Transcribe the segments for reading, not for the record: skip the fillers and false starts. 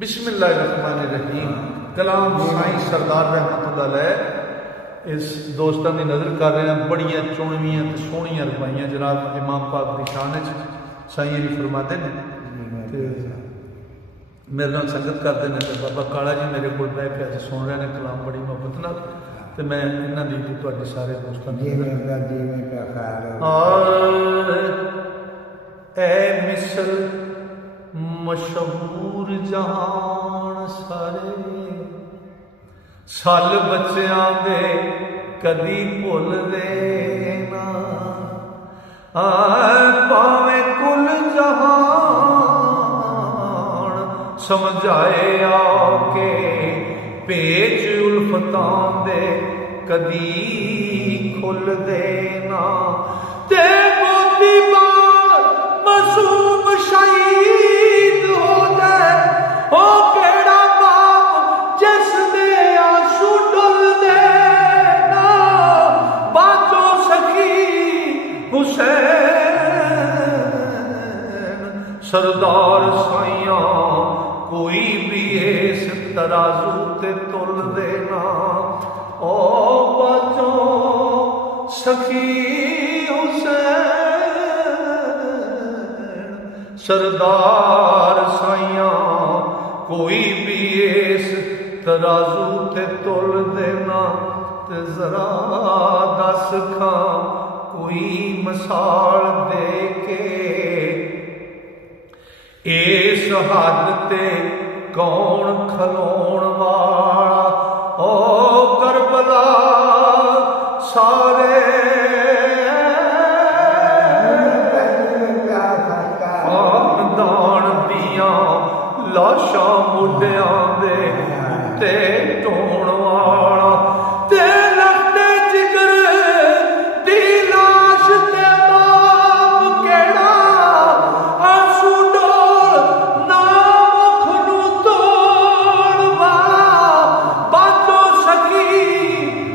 बिस्मिल्लाहिर्रहमानिर्रहीम। कलाम साईं सरदार रहमतुल्लाह अलैह इस दोस्तों की नज़र कर रहे हैं। बड़िया चुनवियाँ तो सोहनियां रवाइयाँ जनाब इमाम पाक की शान साईं जी फरमाते हैं। मेरे नाल संगत करते हैं तो बाबा काला जी मेरे को बह के अज सुन रहे हैं कलाम बड़ी मुहब्बत नाल। तो मैं इन्हों की तुहाडे सारे दोस्तों ऐ मिसल मशहूर जहान सारे साल बच्चों दे कदी भुलदे ना। भावें कुल जहान समझाए आके पेच उल्फतां दे कदी खुलदे ना। ते मोती बाल मासूम शहीद हो जाए ओ केड़ा बाप जिस दे आंसू डुलदे ना। बाजो सखी हुसैन सरदार साइयां कोई भी इस तराजू ते तुल देना। ओ बाजो सखी हुसैन सरदार साइयां कोई भी इस तराजू ते तुल देना। ते जरा दस खां कोई मिसाल दे के इस हद ते कौन खलोण वाला। ओ करबला सारे खानदान दियां लाशां मुंडियां दे ते ढोण वाला। ते लखते जिगर दी लाश ते बाप केड़ा आंसू डोल ना मुख नू तोड़ वाला। बाजो सखी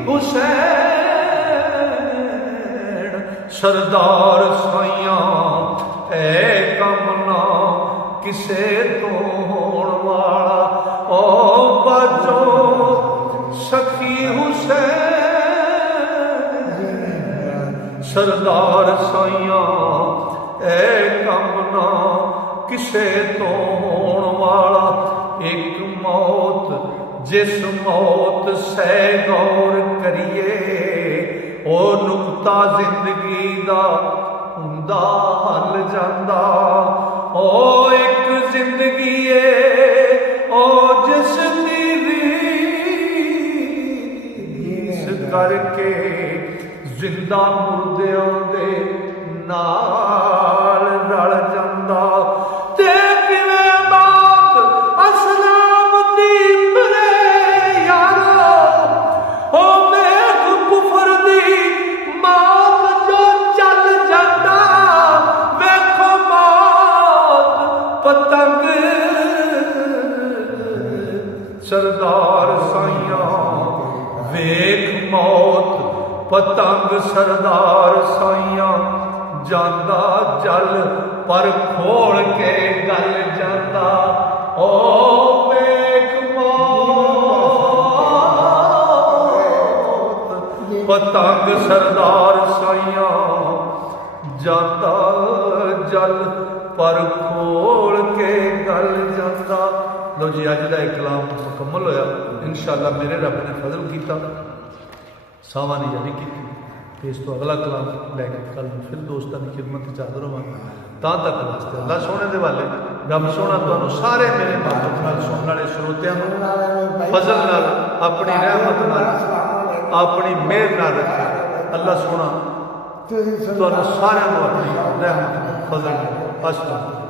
हुसैन सरदार साइयां ऐ कम ना किसे तो होण वाला। ओ बाजो सखी हुसैन सरदार साइयां ऐ कम ना किसे तो होण वाला। एक मौत जिस मौत सै गौर करिए ओ नुक्ता जिंदगी दा हुंदा हल जांदा। ओ एक जिंदगी है ओ जिस रीस करके जिंदा मुर्दियां दे नाल रल जांदा। ते किवें बात असलाम दी मरे यारो ओ मेघ कुफर दी मौत जो चल जांदा। वेखो मौत पतंग सरदार साइयां वेख मौत पतंग सरदार साइयां जांदा जल पर खोल के गल जांदा। ओ वेख मौत पतंग सरदार साइयां जांदा जल पर खोल के गल जांदा। लो जी अज का एक कलाम मुकम्मल होया। इंशाअल्लाह मेरे रब ने फजल किया सावा ने जारी की। इस तो अगला कलाम लैके कल फिर दोस्तों की खिदमत हाजिर होवांगे। तां तक वास्ते अल्लाह सोने दे वाले रब सोना तुहानू सारे मेरे मोहब्बत नाल सुनने वाले श्रोतियां फजल नाल अपनी रहमत नाल अपनी मेहर नाल रखे। अल्लाह सोना तुहानू सारिआं नू अपनी रहमत फजल नाल